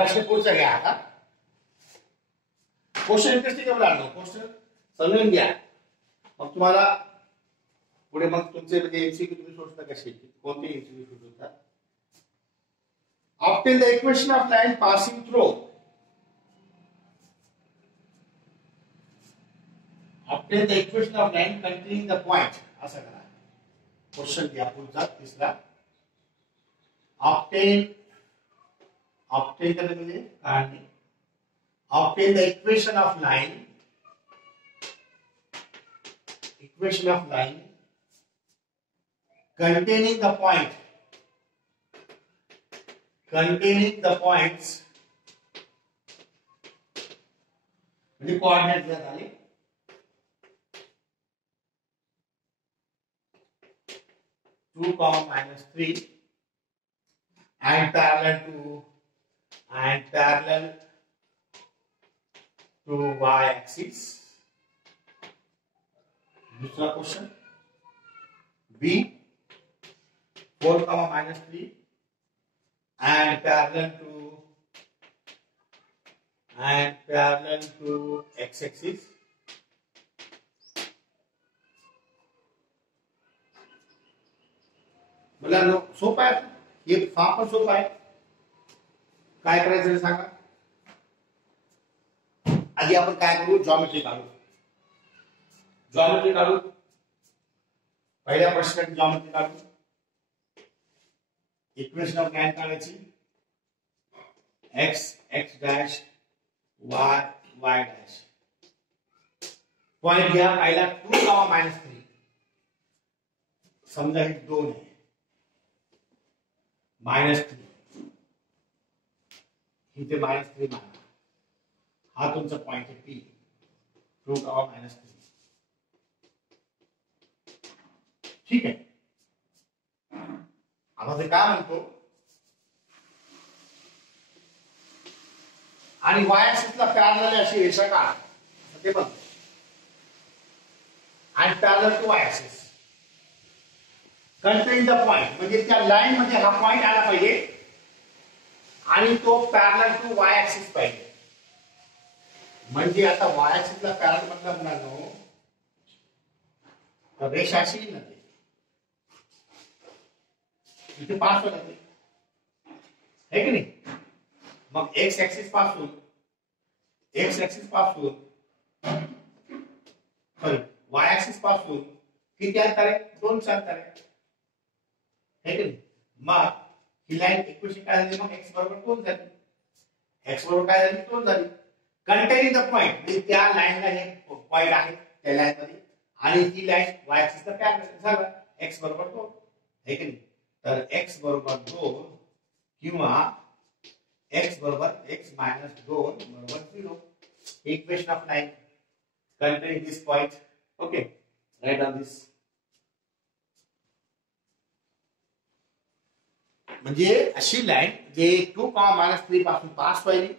प्रश्न पुढचा घ्या आता. क्वेश्चन इंटरेस्टिंग आहे मुलांनो. क्वेश्चन समजून घ्या मग तुम्हाला पुढे मग तुमचे म्हणजे एमसीक्यू तुम्ही सोडता कसे कोणते एमसीक्यू सोडता. Obtain the equation of line passing through. Obtain the equation of line containing the point. असं करा. क्वेश्चन घ्या पुढचा तिसरा. ऑब्टेन करणे म्हणजे काढणे. Obtain the equation of line containing the points म्हणजे कोऑर्डिनेट देण्यात आले. 2, -3 and parallel to y axis. दूसरा question B 4, -3 and parallel to x axis. मुलांनो सोपा आहे. हे फॉर्म पण सोपा आहे. काय करायचं सांगा. आधी आपण काय करू. जॉमेट्री काढू. पहिल्या प्रश्नाची जॉमेट्री काढू. इक्वेशन ऑफ लाइन काढायची. x dash y dash. Point घ्या पहिला 2, -3. समजा हे 2 आहे. -3 इथे -3 माना. हा तुमचा पॉइंट आहे P. 2, -3. ठीक आहे. आता ते काय म्हणतो आणि y ऍक्सिसला पॅरलल अशी रेषा काढा ते म्हणतो. आणि parallel to y axis contain the point म्हणजे त्या लाईन मध्ये हा पॉइंट आला पाहिजे आणि तो पॅरलल टू y ऍक्सिस पाहिजे. म्हणजे आता y ऍक्सिसला पॅरलल म्हटलं मुलांनो तर रेषा अशी नव्हे इथे पास होत आहे की नाही. मग x ऍक्सिस पासून y ऍक्सिस पासून किती अंतर आहे. 2 अंतर आहे की नाही. मग ही लाईन इक्वेशन काय झाली. मग x बरोबर 2 झाली. x बरोबर काय झाली 2 झाली. कंटेनिंग द पॉइंट म्हणजे त्या लाईनला हे पॉइंट आहे त्या लाईन मध्ये आणि ही लाईन y ऍक्सिसला पॅरलल झाला. x बरोबर 2 आहे की नाही. तर x बरोबर 2 किंवा x बरोबर x - 2 बरोबर 0. Equation of line containing this point. Okay right on this. म्हणजे अशी लाईन जे 2, -3 पासून पास व्हायली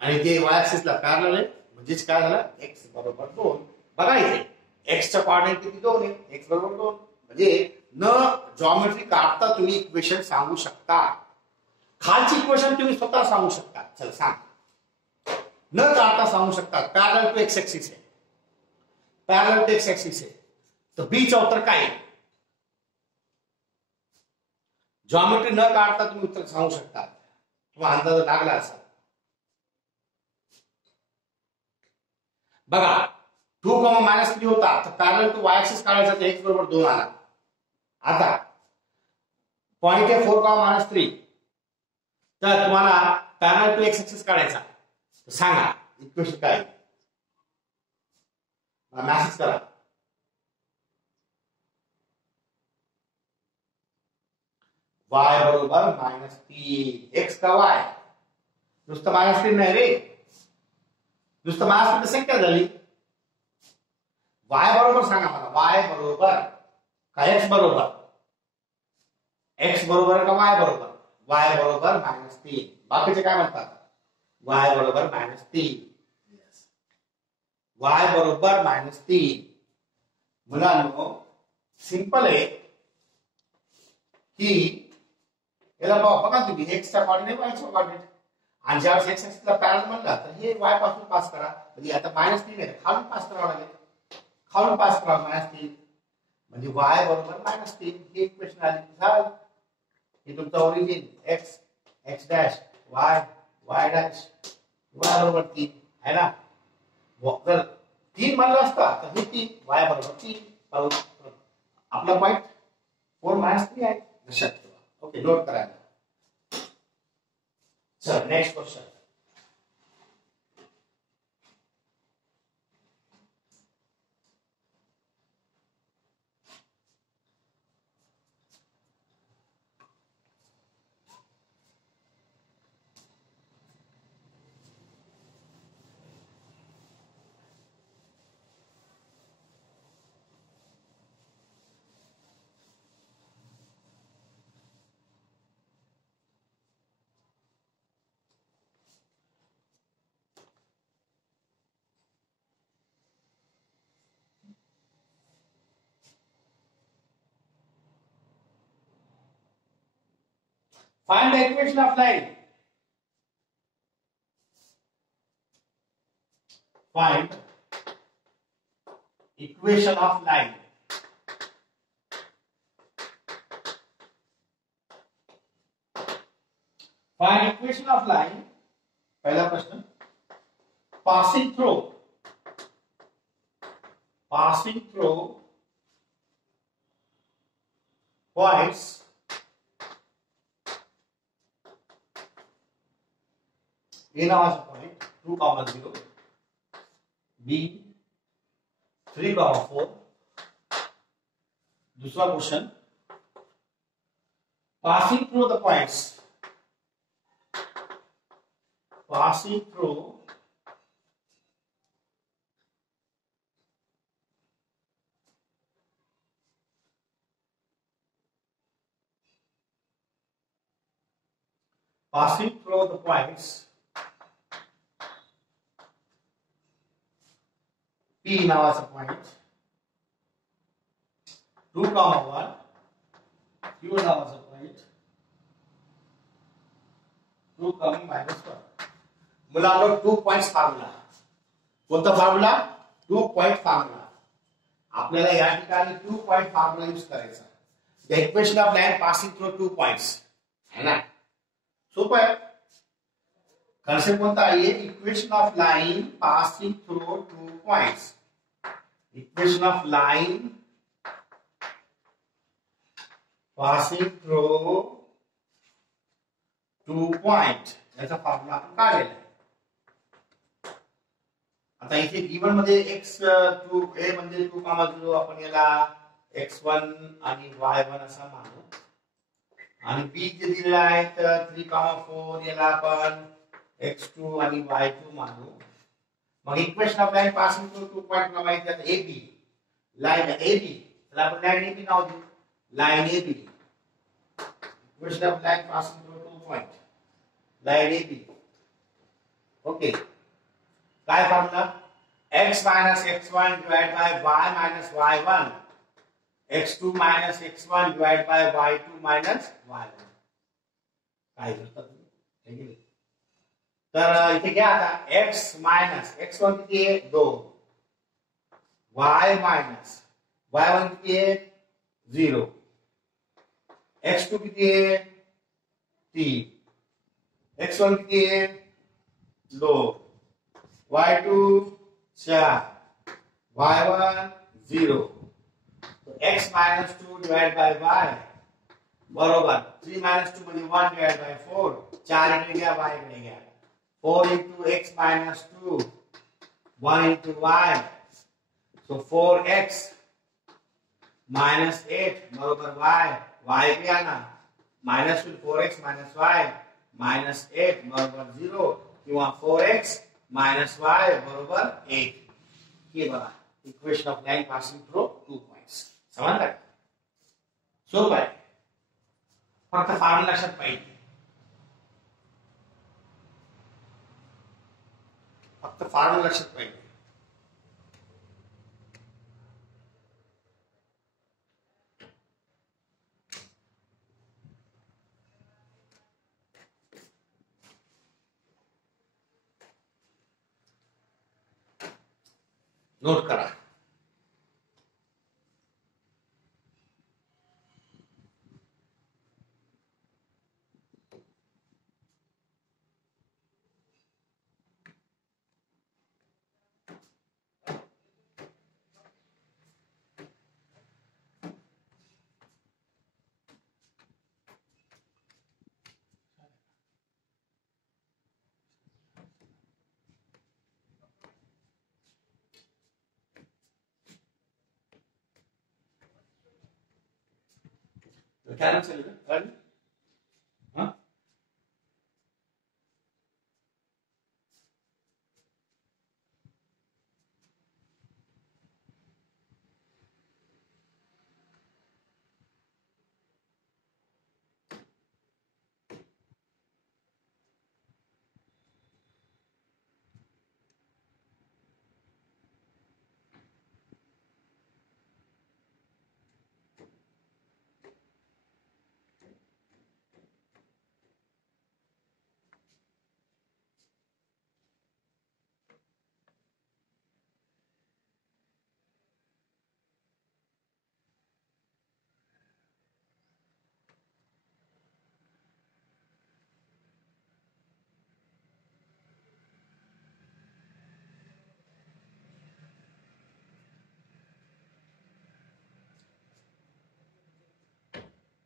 आणि ते y ऍक्सिसला पॅरलल आहे. म्हणजेच काय झालं x बरोबर 2. बघा इथे x चा कोऑर्डिनेट किती 2 आहे. x बरोबर 2 म्हणजे न जॉमेट्री काढता तुम्ही इक्वेशन सांगू शकता. खालची इक्वेशन तुम्ही स्वतः सांगू शकता. चल सांग. न काढता सांगू शकता. पॅरलल टू x ऍक्सिस आहे. तर b चा उत्तर काय आहे. जॉमेट्री न काढता तुम्ही उत्तर सांगू शकता. तुम्हाला अंदाज लागला असा. बघा 2, -3 होता तर पॅरलल टू y ऍक्सिस काढायचा तर x बरोबर 2 आला. आता पॉइंट आहे 4, -3 तर तुम्हाला पॅरलल टू x ऍक्सिस काढायचा. सांगा इक्वेशन काय. मॅसेज करा. y बरोबर -3 x का y. नुसतं -3 नाही रे. नुसतं -3 संख्या झाली. y बरोबर सांगा मला. y बरोबर का x बरोबर. x बरोबर का y बरोबर. y बरोबर -3. बाकीचे काय म्हणतात y बरोबर -3. y बरोबर -3. मुलांनो सिंपल आहे की याला बघा तुम्ही एक्सचा कोऑर्डिनेट वायचा कोऑर्डिनेट आणि ज्यावेळेस एक्स ऍक्सिसला पॅरलल म्हणला तर हे वाय पासून पास करा म्हणजे आता -3 आहे खालून पास करावं लागेल खालून पास करा -3 म्हणजे y बरोबर -3 ही इक्वेशन आली झालं हे तुमचं origin x x dash y y dash y बरोबर 3 है ना जर 3 म्हणलं असता तर हे 3 y बरोबर 3 आपला पॉइंट 4 -3 आहे लक्षात ठेवा ओके नोट करा चल next question Find the equation of line. Find equation of line. Find equation of line. पहला प्रश्न. Passing through points A नावाचा पॉइंट 2, 0 B 3, 4 दूसरा question passing through the points passing through the points P नावाचा point 2, 1 Q नावाचा point 2, -1 मुलांनो 2 points formula कोणता formula 2 point formula आपल्याला या ठिकाणी 2 पॉइंट फॉर्म्युला यूज करायचा the equation of line passing through 2 points है ना सोपं आहे कॉन्सेप्ट कोणता आहे equation of line passing through 2 points equation of line passing through 2 point याचा फॉर्म्युला आपण काढलेला आहे आता इथे गिवन मध्ये x2 a म्हणजे 2, 0 आपण याला x1 आणि y1 असा मानू आणि b जे दिलेला आहे तर 3, 4 याला आपण x2 आणि y2 मानू मग equation of line passing through 2 point ला माहिती आहे AB लाइन AB तर आपण लाइन AB नाव देऊ line AB equation of line passing through 2 point line AB okay काय formula x x1 divided by y y1 x2 x1 divided by y2 y1 काय करतात तुम्ही तर इथे घ्या आता x x1 किती आहे 2 y y1 किती आहे 0 x2 किती आहे 3 x1 किती आहे 2 y2 4 y1 0 तो x minus 2 divided by y बरोबर 3 minus 2 म्हणजे 1 divided by 4 4 इकडे गया y इकडे गया 4 into x minus 2 1 into y so 4x minus 8 बरोबर y y पे आना minus 4x minus y minus 8 बरोबर 0 किंवा 4x minus y बरोबर 8 ये बघा equation of line passing through 2 points समजलं सोपं आहे फक्त फॉर्म्युला लक्षात पाहिजे फक्त फॉर्म्युला लक्षात पाहिजे नोट करा. क्या नाम चलेगा?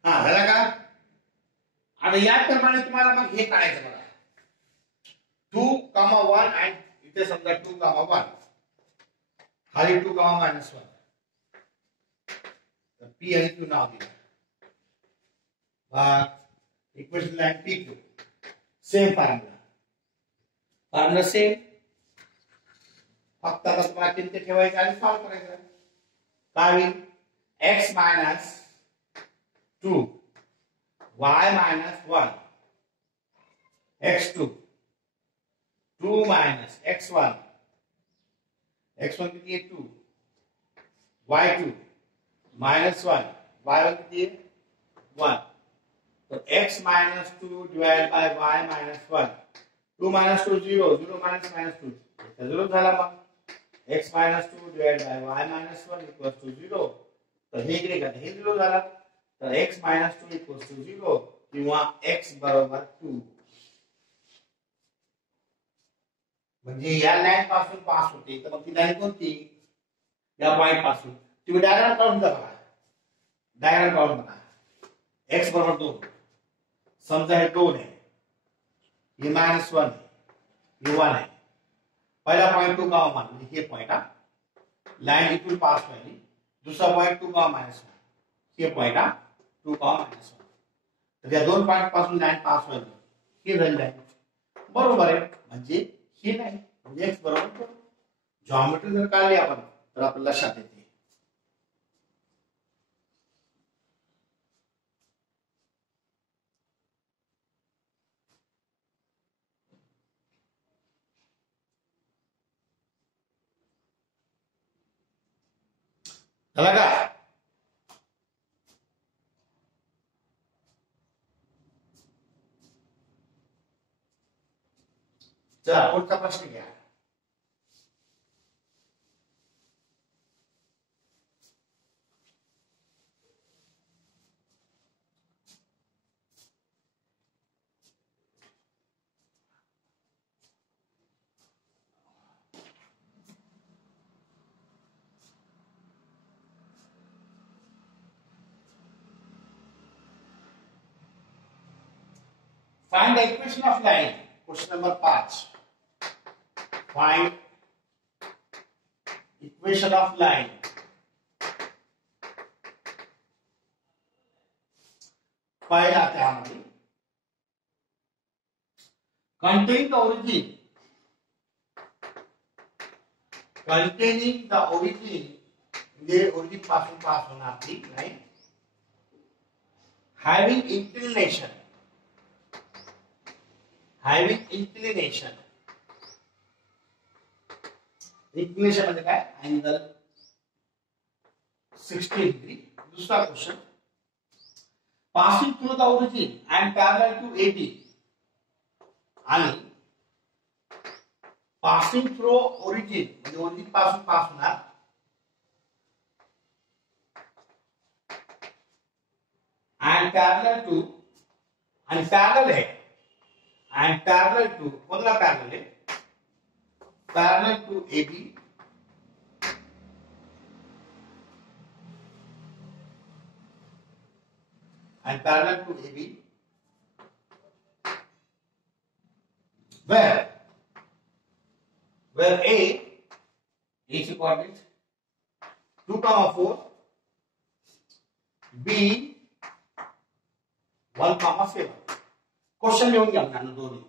हाँ झाला का? आता याप्रमाणे तुम्हाला मग हे काढायचं बघा. 2,1 आणि इथे समजा 2,1 खाली 2,-1 तर P आणि Q नाव दिलं. Equation line PQ same formula same. फक्त आता तुम्हाला किती ठेवायचं आणि सॉल्व करायचं. काय होईल? x minus 2 y minus 1 x2 2 minus x1 x1 किती आहे 2 y2 minus 1 y1 किती आहे 1. तो x minus 2 divided by y minus 1 2 minus 2 0 0 minus minus 2 तर 0 झाला. मग x minus 2 divided by y minus 1 equals to 0. तर हे इकडे हे 0 झाला. तर x minus 2 equals to 0 किंवा x बरोबर 2. म्हणजे या लाईन पासून पास होते. तर मग ती लाईन कोणती? या पॉइंट पासून. तुम्ही डायग्राम काढून बघा. डायग्राम काढून बघा. x बरोबर 2 समजा हे 2 आहे. हे -1 आहे. हे 1 आहे. पहिला पॉइंट 2,1 म्हणजे हे पॉइंट. लाईन इथून पास व्हायली. दूसरा पॉइंट 2,-1 हे पॉइंट 2,-1. तर या दोन पॉइंट पासून लाईन पास व्हायली. हे झाली लाईन बरोबर आहे. म्हणजे हे लाईन म्हणजे x बरोबर 2. जॉमेट्री जर काढली आपण तर आपल्याला लक्षात येते. झाला का? चला पुढचा प्रश्न घ्या. Find the equation of line. Question number 5. Find equation of line. पहिला त्यामध्ये containing the origin. Containing the origin. म्हणजे origin पासून पास होणार ती line. Having inclination. Having inclination. Inclination म्हणजे काय? Angle 60 degree. दूसरा question. Passing through the origin and parallel to AB. आणि पासिंग थ्रू ओरिजिन म्हणजे ओरिजिन पासून पास होणार and parallel to and parallel है and parallel to कोणला parallel है parallel to AB and parallel to AB where A is coordinate 2,4 B 1,7 question लिहून घ्या ना दोन्ही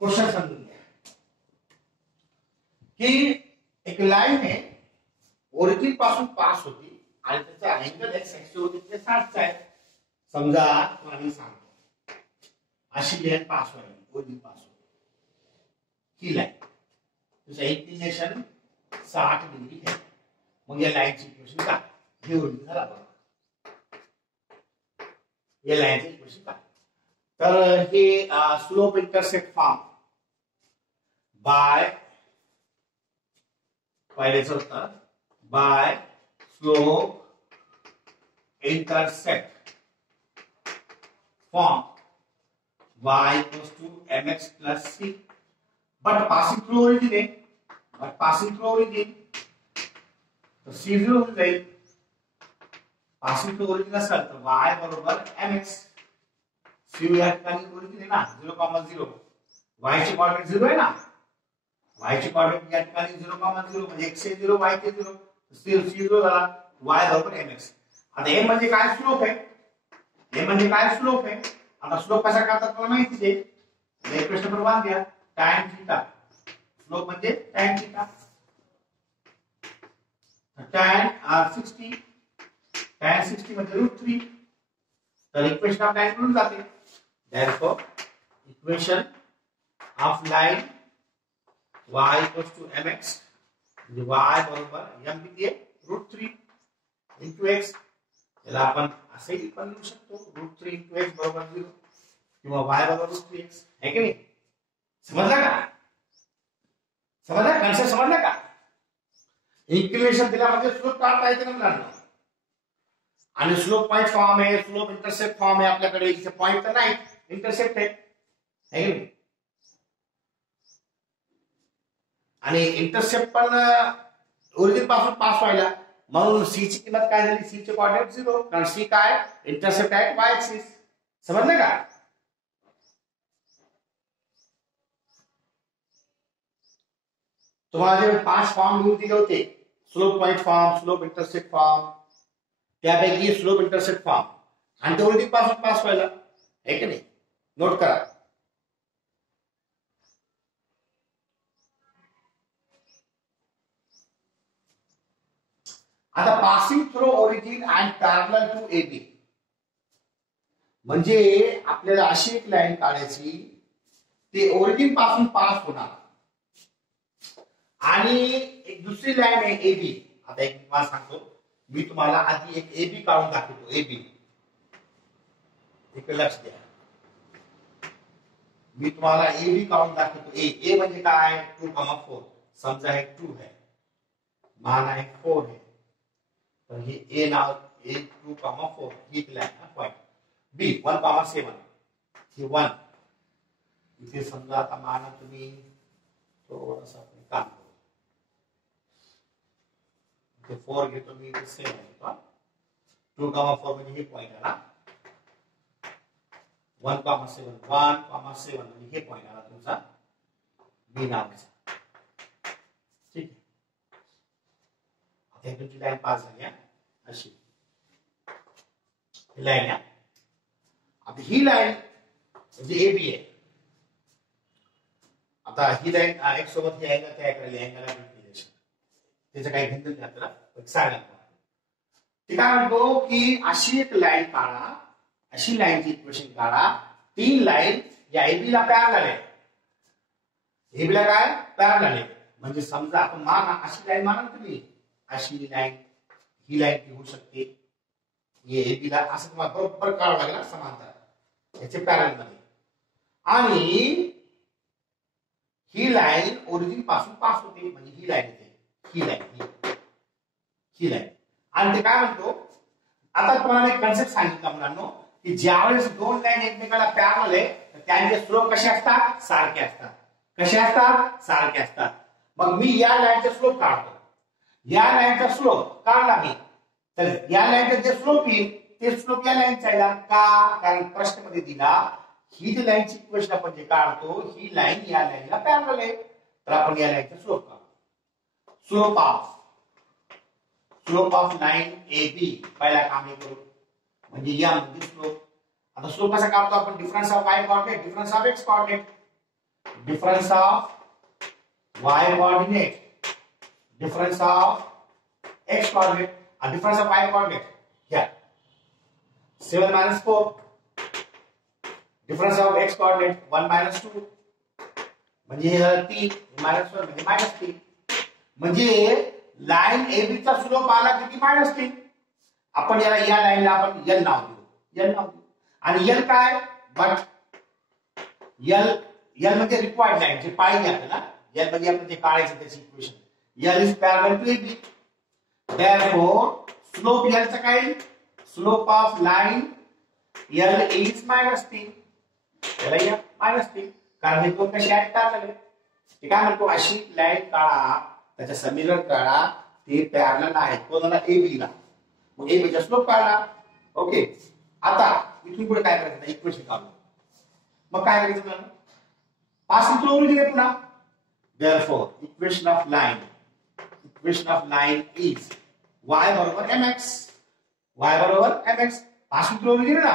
क्वेश्चन समझून घ्या की एक लाईन आहे ओरिजिन पासून पास होती आणि त्याचा अँगल एक्स ऍक्सिस वरती 60 आहे समजा तुम्हाला मी सांगतो अशी लाईन पास व्हायला ओरिजिन पास होती ही लाईन त्याचं इंक्लिनेशन 60 डिग्री आहे मग या लाईनची इक्वेशन काय हे ओरिजिन झाला बघा या लाईनची इक्वेशन काय तर हे स्लोप इंटरसेक्ट फॉर्म बाय पाहिलेचं होतं by slope intersect form y equals to mx plus c but passing through origin है but passing through origin तो c0 हो जाईल passing through origin असेल तर y बरोबर mx c या ठिकाणी ओरिजिन आहे ना 0,0 y ची कोऑर्डिनेट 0 आहे ना y ची कोऑर्डिनेट या ठिकाणी 0,0 म्हणजे x चे 0 y चे 0 c0 झाला y बरोबर mx आता हे म्हणजे काय स्लोप आहे हे म्हणजे काय स्लोप आहे आता स्लोप कसा करतात मला माहिती आहे एक प्रश्न बरोबर द्या tan थीटा स्लोप म्हणजे tan थीटा tan 60 tan 60 म्हणजे √3 तर इक्वेशन ऑफ लाइन मिळून जाते therefore equation of line y equals to mx म्हणजे y बरोबर m किती आहे √3 into x याला आपण असेही पण लिहू शकतो √3 into x बरोबर 0 किंवा y बरोबर √3x है की नाही समजला का समजला कन्सेप्ट समजला का इक्वेशन दिला म्हणजे स्लोप काढता येते ना मुलांना आणि स्लोप पॉइंट फॉर्म आहे स्लोप इंटरसेप्ट फॉर्म आहे आपल्याकडे इथे पॉइंट तर नाही इंटरसेप्ट आहे है की नाही आणि इंटरसेप्ट पण ओरिजिन पासून पास व्हायला म्हणून c ची किंमत काय झाली c चे कोऑर्डिनेट 0 कारण c काय इंटरसेप्ट आहे y एक्सिस समजलं का तुम्हाला जे 5 फॉर्म लिहून दिले होते slope point form slope intercept form त्यापैकी स्लोप इंटरसेप्ट फॉर्म आणि ते ओरिजिन पासून पास व्हायला है की नाही नोट करा आता passing through origin and parallel to AB म्हणजे आपल्याला अशी एक लाईन काढायची ते ओरिजिन पासून पास होणार आणि एक दुसरी लाईन आहे AB आता एक तुम्हाला सांगतो मी तुम्हाला आधी एक AB काढून दाखवतो AB एक लक्ष द्या मी तुम्हाला AB काढून दाखवतो A म्हणजे काय 2,4 समजा हे 2 है मान आहे 4 है तर हे A नाव A 2,4 ही लाईन पॉइंट बी 1,7 हे 1 इथे समजा आता माना तुम्ही थोडंसं आपण काम करू इथे 4 घेतो मी इथे 7 घेतो 2,4 म्हणजे हे पॉइंट आला 1,7 म्हणजे हे पॉइंट आला तुमचा बी नावाचा ठीक आहे आता तुमची लाईन पास झाली अशी ही लाईन आहे आता ही लाईन म्हणजे ए बी आहे आता ही लाईन एक्स सोबत ही अँगल तयार करायला अँगल इंक्लिनेशन त्याचं काही घेतलं नाही आपल्याला सांगा ते काय म्हणतो की अशी एक लाईन काढा अशी लाईनची इक्वेशन काढा तीन लाईन या एबी ला पॅरलल आहे एबी ला काय पॅरलल आहे म्हणजे समजा आपण माना अशी लाईन माना तुम्ही अशी लाईन ही लाईन होऊ शकते हे एबी ला असं तुम्हाला बरोबर काढावं लागेल समांतर याचे पॅरलल मध्ये आणि ही लाईन ओरिजिन पासून पास होते म्हणजे ही लाईन येते ही लाईन आणि ते काय म्हणतो आता तुम्हाला एक कन्सेप्ट सांगितला मुलांनो की ज्यावेळेस दोन लाईन एकमेकाला पॅरलल आहे तर त्यांचे स्लोप कसे असतात सारखे असतात कसे असतात सारखे असतात मग मी या लाईनचा स्लोप काढतो या लाईनचा स्लोप काढला मी तर या लाईनचा जे स्लोप येईल ते स्लोप या लाईनचा आहे का कारण प्रश्नामध्ये दिला ही जी लाईनची इक्वेशन आपण जे काढतो ही लाईन या लाईनला पॅरलल आहे तर आपण या लाईनचा स्लोप काढू slope of line A B पहिला काम हे करू म्हणजे या मध्ये स्लोप आता स्लोप कसा काढतो आपण difference of y coordinate difference of x coordinate difference of y coordinate difference of x coordinate and difference of y coordinate here 7 minus 4 difference of x coordinate 1 minus 2 म्हणजे 3 minus 1 म्हणजे -3 म्हणजे line AB चा slope आला किती -3 आपण याला या लाईनला आपण L नाव देऊ आणि L काय बट L म्हणजे रिक्वायर्ड लाईन जे पाहिजे आपल्याला L म्हणजे आपण जे काढायचं त्याची equation L is parallel to AB therefore slope L चा काय slope of line L is -3 त्याला या -3 कारण हे दोन कसे आहेत पॅरलल ते काय म्हणतो अशी लाईन काढा त्याच्या समीकरण काढा ते पॅरलल आहेत कोणाला AB ला मग AB चा स्लोप काढला ओके आता इथून पुढे काय करायचं इक्वेशन काढू मग काय करायचं पासिंग थ्रू ओरिजिन आहे पुन्हा therefore equation of line is y बरोबर mx पासिंग थ्रू ओरिजिन आहे ना